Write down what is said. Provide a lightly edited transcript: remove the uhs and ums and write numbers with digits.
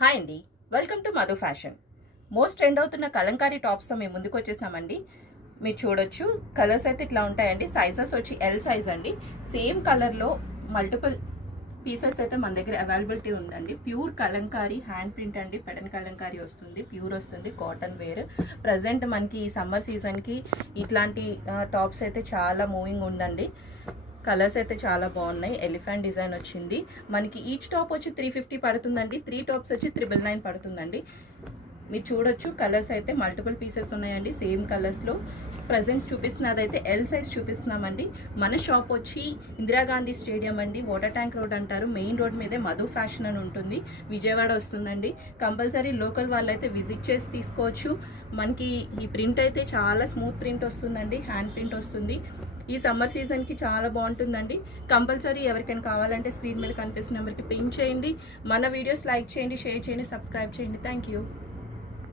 Hi అండి, welcome to Madhu fashion. Most trend అవుతున్న కలంకారీ టాప్స్తో మేము ముందుకు వచ్చేసామండి. మీరు చూడొచ్చు, కలర్స్ అయితే ఇట్లా ఉంటాయండి. సైజెస్ వచ్చి ఎల్ సైజ్ అండి. సేమ్ కలర్లో మల్టిపుల్ పీసెస్ అయితే మన దగ్గర అవైలబిలిటీ ఉందండి. ప్యూర్ కలంకారీ హ్యాండ్ ప్రింట్ అండి. పెడన్ కలంకారీ వస్తుంది, ప్యూర్ వస్తుంది, కాటన్ వేర్. ప్రజెంట్ మనకి ఈ సమ్మర్ సీజన్కి ఇట్లాంటి టాప్స్ అయితే చాలా మూవింగ్ ఉందండి. కలర్స్ అయితే చాలా బాగున్నాయి. ఎలిఫెంట్ డిజైన్ వచ్చింది. మనకి ఈచ్ టాప్ వచ్చి 350 పడుతుందండి. 3 టాప్స్ వచ్చి 999 పడుతుందండి. మీరు చూడొచ్చు, కలర్స్ అయితే మల్టిపుల్ పీసెస్ ఉన్నాయండి సేమ్ కలర్స్లో. ప్రజెంట్ చూపిస్తున్నదైతే ఎల్ సైజ్ చూపిస్తున్నామండి. మన షాప్ వచ్చి ఇందిరాగాంధీ స్టేడియం అండి, వాటర్ ట్యాంక్ రోడ్ అంటారు. మెయిన్ రోడ్ మీదే మధు ఫ్యాషన్ అని ఉంటుంది, విజయవాడ వస్తుందండి. కంపల్సరీ లోకల్ వాళ్ళైతే విజిట్ చేసి తీసుకోవచ్చు. మనకి ఈ ప్రింట్ అయితే చాలా స్మూత్ ప్రింట్ వస్తుందండి, హ్యాండ్ ప్రింట్ వస్తుంది. ఈ సమ్మర్ సీజన్కి చాలా బాగుంటుందండి. కంపల్సరీ ఎవరికైనా కావాలంటే స్క్రీన్ మీద కనిపిస్తున్న నెంబర్కి పింక్ చేయండి. మన వీడియోస్ లైక్ చేయండి, షేర్ చేయండి, సబ్స్క్రైబ్ చేయండి. Thank you.